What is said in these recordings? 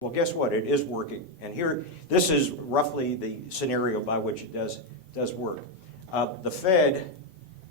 Well, guess what? It is working. And here, this is roughly the scenario by which it does work. The Fed,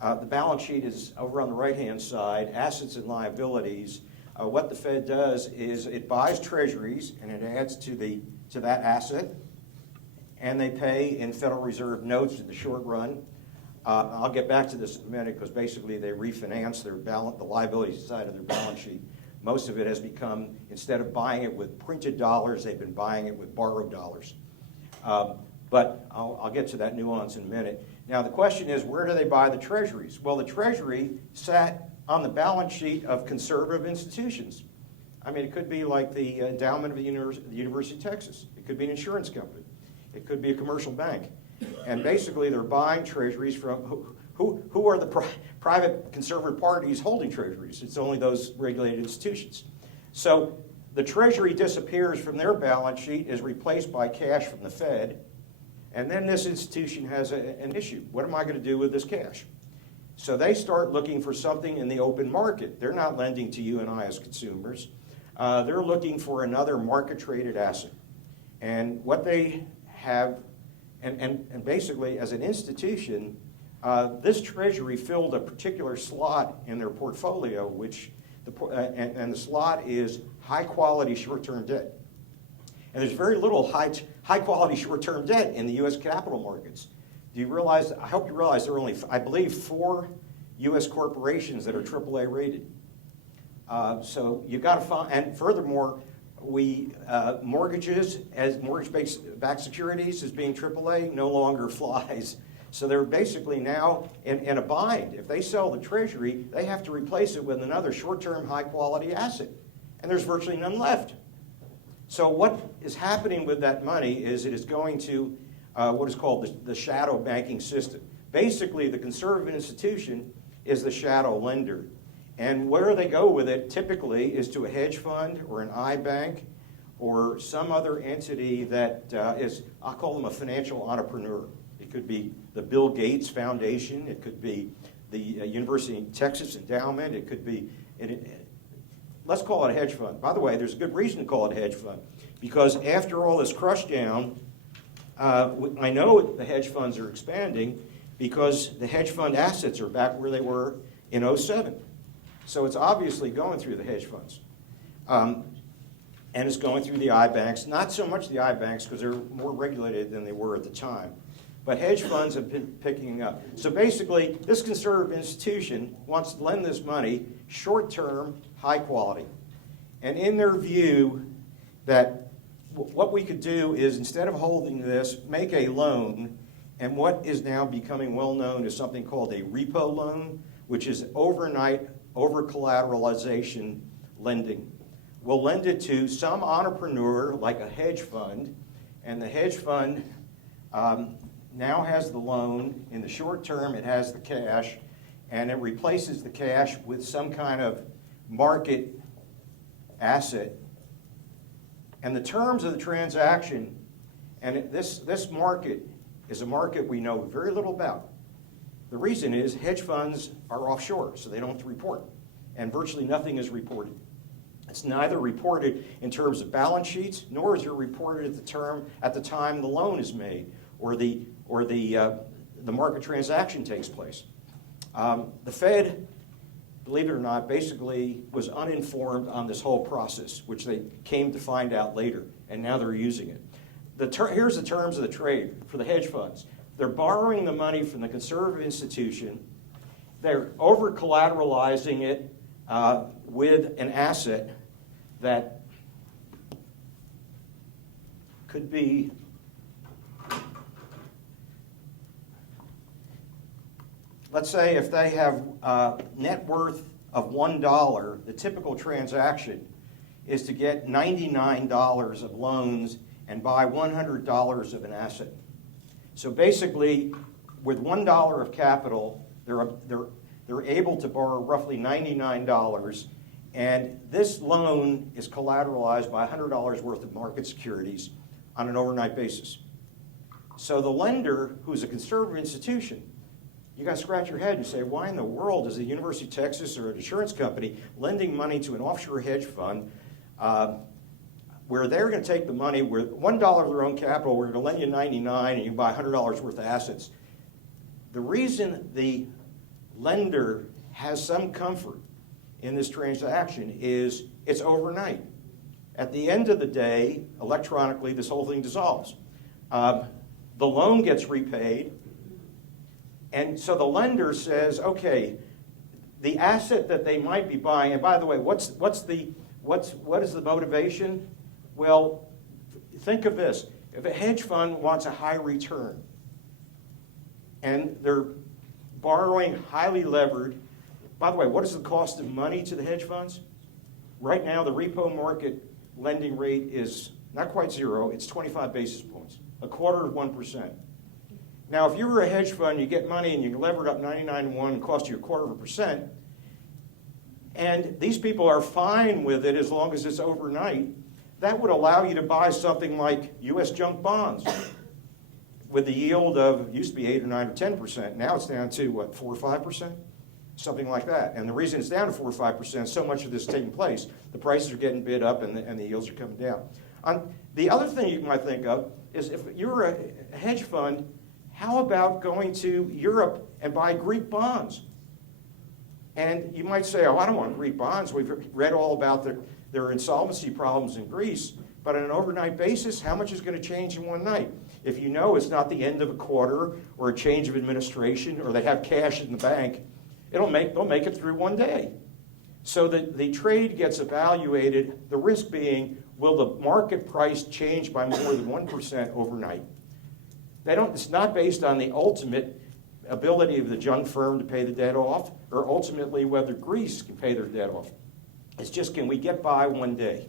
the balance sheet is over on the right-hand side, assets and liabilities. What the Fed does is it buys treasuries and it adds to that asset, and they pay in Federal Reserve notes in the short run. I'll get back to this in a minute because basically they refinance the liability side of their balance sheet. Most of it has become, instead of buying it with printed dollars, they've been buying it with borrowed dollars. But I'll get to that nuance in a minute. Now the question is, where do they buy the treasuries? Well, the Treasury sat on the balance sheet of conservative institutions. I mean, it could be like the endowment of the University of Texas. It could be an insurance company. It could be a commercial bank. And basically they're buying treasuries from, who are the private conservative parties holding treasuries? It's only those regulated institutions. So the Treasury disappears from their balance sheet, is replaced by cash from the Fed, and then this institution has an issue. What am I going to do with this cash? So they start looking for something in the open market. They're not lending to you and I as consumers. They're looking for another market-traded asset. And what they have, and basically as an institution, this Treasury filled a particular slot in their portfolio, which the slot is high-quality short-term debt. And there's very little high-quality short-term debt in the U.S. capital markets. Do you realize? I hope you realize there are only, I believe, 4 U.S. corporations that are AAA rated. So you've got to find, and furthermore, mortgages as mortgage-backed securities as being AAA no longer flies. So they're basically now in a bind. If they sell the Treasury, they have to replace it with another short-term, high-quality asset. And there's virtually none left. So what is happening with that money is it is going to what is called the shadow banking system. Basically, the conservative institution is the shadow lender. And where they go with it typically is to a hedge fund or an iBank or some other entity that is, I'll call them a financial entrepreneur. It could be the Bill Gates Foundation. It could be the University of Texas Endowment. It could be, let's call it a hedge fund. By the way, there's a good reason to call it a hedge fund, because after all this crush down, I know the hedge funds are expanding because the hedge fund assets are back where they were in 2007. So it's obviously going through the hedge funds. And it's going through the iBanks, not so much the iBanks because they're more regulated than they were at the time. But hedge funds have been picking up. So basically, this conservative institution wants to lend this money short-term, high quality. And in their view, that what we could do is, instead of holding this, make a loan, and what is now becoming well-known is something called a repo loan, which is overnight over-collateralization lending. We'll lend it to some entrepreneur, like a hedge fund, and the hedge fund now has the loan. In the short term, it has the cash, and it replaces the cash with some kind of market asset. And the terms of the transaction, and this market is a market we know very little about. The reason is hedge funds are offshore, so they don't have to report, and virtually nothing is reported. It's neither reported in terms of balance sheets, nor is it reported at the time the loan is made, or the market transaction takes place. The Fed, believe it or not, basically was uninformed on this whole process, which they came to find out later, and now they're using it. Here's the terms of the trade for the hedge funds. They're borrowing the money from the conservative institution. They're over-collateralizing it with an asset that could be let's say if they have net worth of $1, the typical transaction is to get $99 of loans and buy $100 of an asset. So basically, with $1 of capital, they're able to borrow roughly $99, and this loan is collateralized by $100 worth of market securities on an overnight basis. So the lender, who's a conservative institution, you got to scratch your head and say, why in the world is the University of Texas or an insurance company lending money to an offshore hedge fund where they're going to take the money, where $1 of their own capital, we're going to lend you 99 and you buy $100 worth of assets. The reason the lender has some comfort in this transaction is it's overnight. At the end of the day, electronically, this whole thing dissolves. The loan gets repaid, and so the lender says, okay, the asset that they might be buying, and by the way, what is the motivation? Well, think of this. If a hedge fund wants a high return, and they're borrowing highly levered, by the way, what is the cost of money to the hedge funds? Right now, the repo market lending rate is not quite zero, it's 25 basis points, a quarter of 1%. Now, if you were a hedge fund, you get money and you lever it up 99 to 1 and cost you a quarter of a percent, and these people are fine with it as long as it's overnight, that would allow you to buy something like U.S. junk bonds with the yield of, used to be 8 or 9 or 10%. Now it's down to, what, 4 or 5%? Something like that. And the reason it's down to 4 or 5%, so much of this is taking place, the prices are getting bid up and the yields are coming down. The other thing you might think of is if you're a hedge fund, how about going to Europe and buy Greek bonds? And you might say, oh, I don't want Greek bonds. We've read all about their insolvency problems in Greece. But on an overnight basis, how much is going to change in one night? If you know it's not the end of a quarter or a change of administration or they have cash in the bank, they'll make it through one day. So the trade gets evaluated, the risk being, will the market price change by more than 1% overnight? It's not based on the ultimate ability of the junk firm to pay the debt off, or ultimately whether Greece can pay their debt off. It's just, can we get by one day?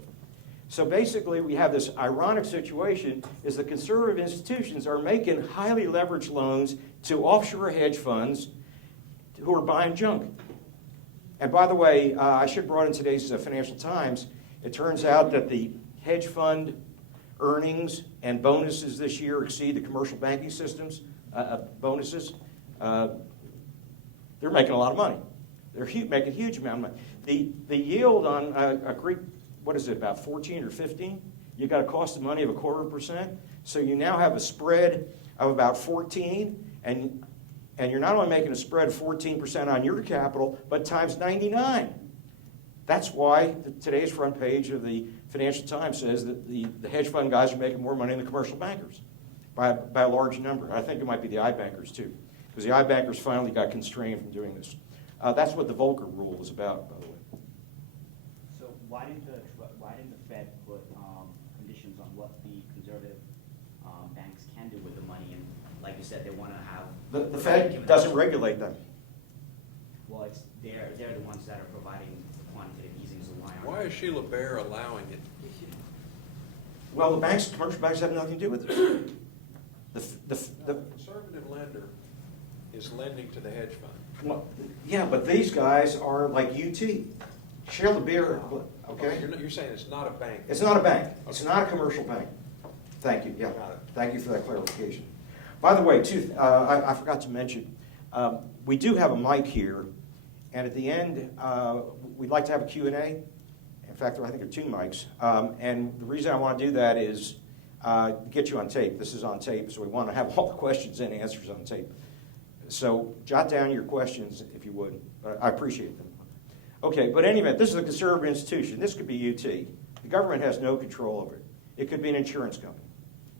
So basically, we have this ironic situation is the conservative institutions are making highly leveraged loans to offshore hedge funds who are buying junk. And by the way, I should have brought in today's Financial Times. It turns out that the hedge fund earnings and bonuses this year exceed the commercial banking systems bonuses. They're making a lot of money. They're making a huge amount of money. The yield on a Greek, what is it, about 14 or 15? You got a cost of money of 0.25%. So you now have a spread of about 14, and you're not only making a spread of 14% on your capital, but times 99. That's why today's front page of the Financial Times says that the hedge fund guys are making more money than the commercial bankers by a large number. I think it might be the iBankers too, because the iBankers finally got constrained from doing this. That's what the Volcker rule was about, by the way. So why didn't the Fed put conditions on what the conservative banks can do with the money? And like you said, they want to have... The Fed doesn't regulate them. Well, they're the ones that are providing the quantitative easing, so Why is Sheila Bair allowing it? Well, the commercial banks have nothing to do with it. The conservative lender is lending to the hedge fund. Well, yeah, but these guys are like UT. Sheila Bair, okay? You're saying it's not a bank? It's not a bank. It's not a commercial bank. Thank you, yeah. Thank you for that clarification. By the way, too, I forgot to mention, we do have a mic here, and at the end, we'd like to have a Q&A. In fact, I think there are 2 mics. And the reason I want to do that is get you on tape. This is on tape, so we want to have all the questions and answers on tape. So jot down your questions, if you would. I appreciate them. Okay, but anyway, this is a conservative institution. This could be UT. The government has no control over it. It could be an insurance company,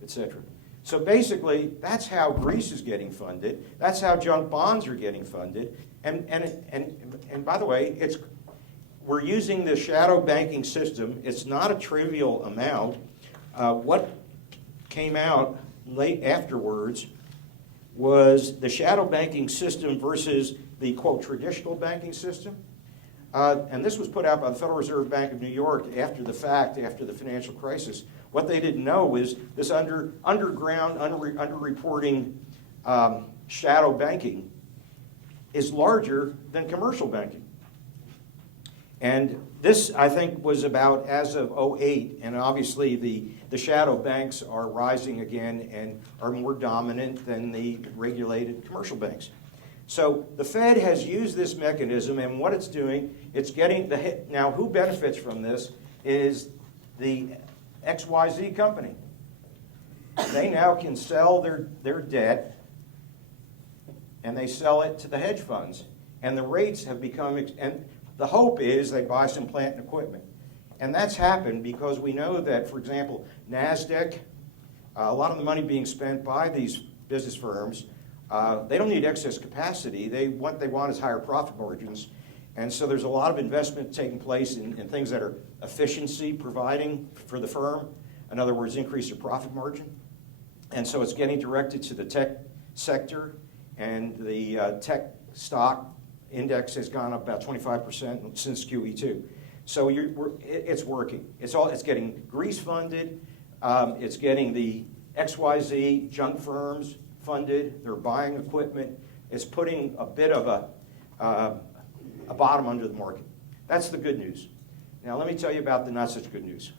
etc. So basically, that's how Greece is getting funded. That's how junk bonds are getting funded. And by the way, we're using the shadow banking system. It's not a trivial amount. What came out late afterwards was the shadow banking system versus the, quote, traditional banking system. And this was put out by the Federal Reserve Bank of New York after the fact, after the financial crisis. What they didn't know is this underground, underreporting shadow banking is larger than commercial banking. And this, I think, was about as of 2008, and obviously the shadow banks are rising again and are more dominant than the regulated commercial banks. So the Fed has used this mechanism, and what it's doing, it's getting now who benefits from this is the XYZ company. They now can sell their debt, and they sell it to the hedge funds. And the rates have become, and the hope is they buy some plant and equipment. And that's happened because we know that, for example, NASDAQ, a lot of the money being spent by these business firms, they don't need excess capacity. What they want is higher profit margins. And so there's a lot of investment taking place in things that are efficiency providing for the firm. In other words, increase your profit margin. And so it's getting directed to the tech sector, and the tech stock index has gone up about 25% since QE2. So it's working. It's getting Greece funded. It's getting the XYZ junk firms funded. They're buying equipment. It's putting a bit of a bottom under the market. That's the good news. Now let me tell you about the not such good news.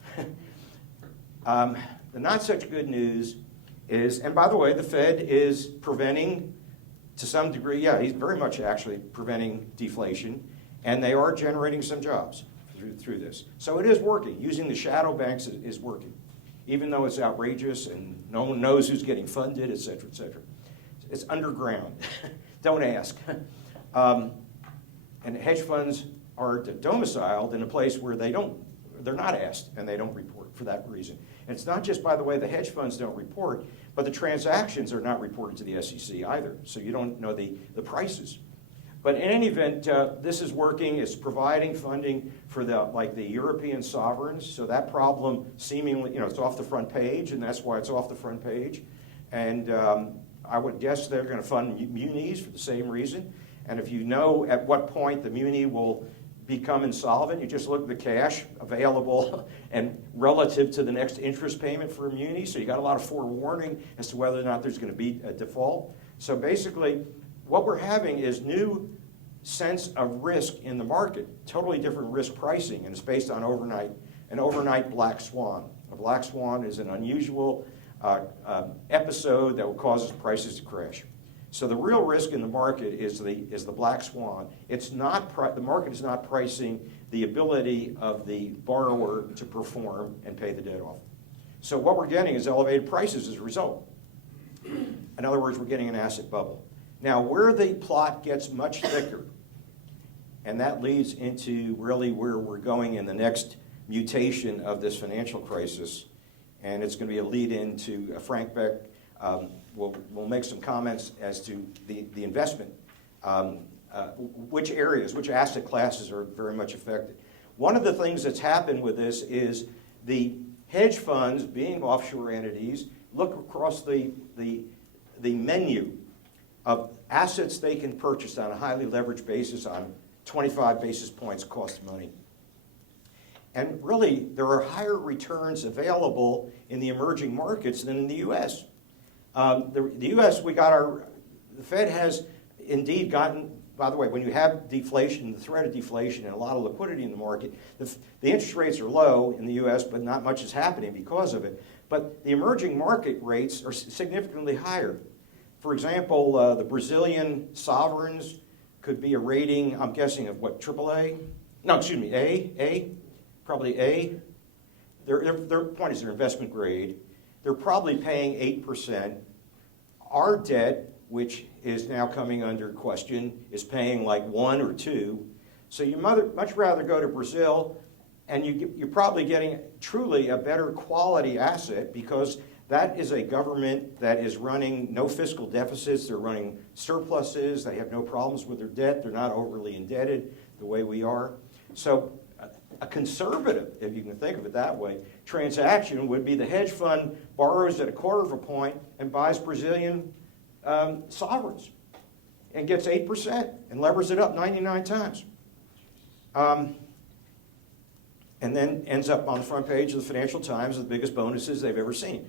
The not such good news is, and by the way, the Fed is preventing, to some degree, he's very much actually preventing deflation, and they are generating some jobs through this. So it is working. Using the shadow banks is working, even though it's outrageous and no one knows who's getting funded, et cetera, et cetera. It's underground. Don't ask. And hedge funds are domiciled in a place where they're not asked and they don't report for that reason. And it's not just, by the way, the hedge funds don't report, but the transactions are not reported to the SEC either, so you don't know the prices. But in any event, this is working. It's providing funding for the European sovereigns, so that problem seemingly, it's off the front page, and that's why it's off the front page. And I would guess they're going to fund munis for the same reason. And if you know at what point the muni will become insolvent, you just look at the cash available and relative to the next interest payment for a muni. So you got a lot of forewarning as to whether or not there's going to be a default. So basically, what we're having is new sense of risk in the market, totally different risk pricing, and it's based on an overnight black swan. A black swan is an unusual episode that will cause prices to crash. So the real risk in the market is the black swan. It's not the market is not pricing the ability of the borrower to perform and pay the debt off. So what we're getting is elevated prices as a result. In other words, we're getting an asset bubble. Now, where the plot gets much thicker, and that leads into really where we're going in the next mutation of this financial crisis, and it's going to be a lead into Frank Beck. We'll make some comments as to the investment, which areas, which asset classes are very much affected. One of the things that's happened with this is the hedge funds, being offshore entities, look across the menu of assets they can purchase on a highly leveraged basis on 25 basis points cost of money. And really, there are higher returns available in the emerging markets than in the U.S. The U.S., the Fed has indeed gotten, by the way, when you have deflation, the threat of deflation and a lot of liquidity in the market, the interest rates are low in the U.S., but not much is happening because of it. But the emerging market rates are significantly higher. For example, the Brazilian sovereigns could be a rating, I'm guessing, of what, AAA? No, excuse me, A? Probably A. Their point is they're investment grade. They're probably paying 8%. Our debt, which is now coming under question, is paying like 1 or 2. So you much rather go to Brazil, and you're probably getting truly a better quality asset because that is a government that is running no fiscal deficits. They're running surpluses. They have no problems with their debt. They're not overly indebted the way we are. So a conservative, if you can think of it that way, transaction would be the hedge fund borrows at 1/4 point and buys Brazilian sovereigns and gets 8% and levers it up 99 times. And then ends up on the front page of the Financial Times with the biggest bonuses they've ever seen.